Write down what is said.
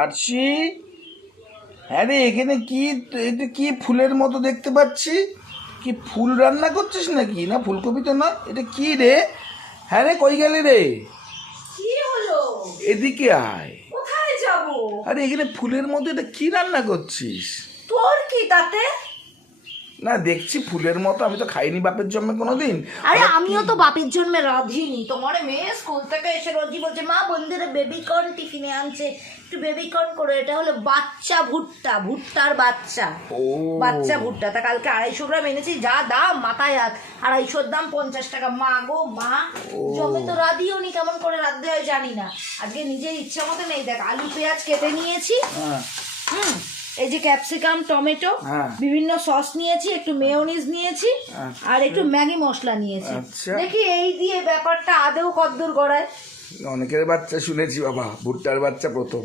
আরশি, হ্যাঁ রে, এখানে কি, এটা কি ফুলের মতো দেখতে পাচ্ছি? কি ফুল রান্না করছিস নাকি? না, ফুলকপি তো নয়, এটা কি রে? হ্যাঁ রে, কই গেলি রে? কি হলো? এদিকে আয়। কোথায় যাব? আরে এখানে ফুলের মধ্যে এটা কি রান্না করছিস? তোর কি তাতে? না, দেখছি ফুলের মতো, আমি তো খাইনি বাপের জন্মে কোনোদিন। আরে আবার আমিও তো বাপের জন্মে রাঁধিনি। তোমার মেয়ে স্কুল থেকে এসে রোজই বলছে মা বন্ধুরা বেবি কর্ন টিফিনে আনছে, একটু বেবি কর্ন করে। এটা হলো বাচ্চা ভুট্টা, ভুট্টার বাচ্চা, ও বাচ্চা ভুট্টা। তা কালকে 250 গ্রাম এনেছি, যা দাম মাথায় হাত। 250 দাম 50 টাকা। মা গো মা, জমে তো রাঁধিও নি, কেমন করে রাঁধতে হয় জানি না। আজকে নিজের ইচ্ছা মতো নেই। দেখ, আলু পেঁয়াজ কেটে নিয়েছি, হ্যাঁ, হুম, এই যে ক্যাপসিকাম টমেটো, হ্যাঁ। বিভিন্ন সস নিয়েছি, একটু মেয়োনিজ নিয়েছি, আচ্ছা। আর একটু ম্যাগি মশলা নিয়েছি। আচ্ছা। দেখি এই দিয়ে ব্যাপারটা আদেও কদ্দূর গড়ায়। অনেকের বাচ্চা শুনেছি বাবা, ভুট্টার বাচ্চা প্রথম।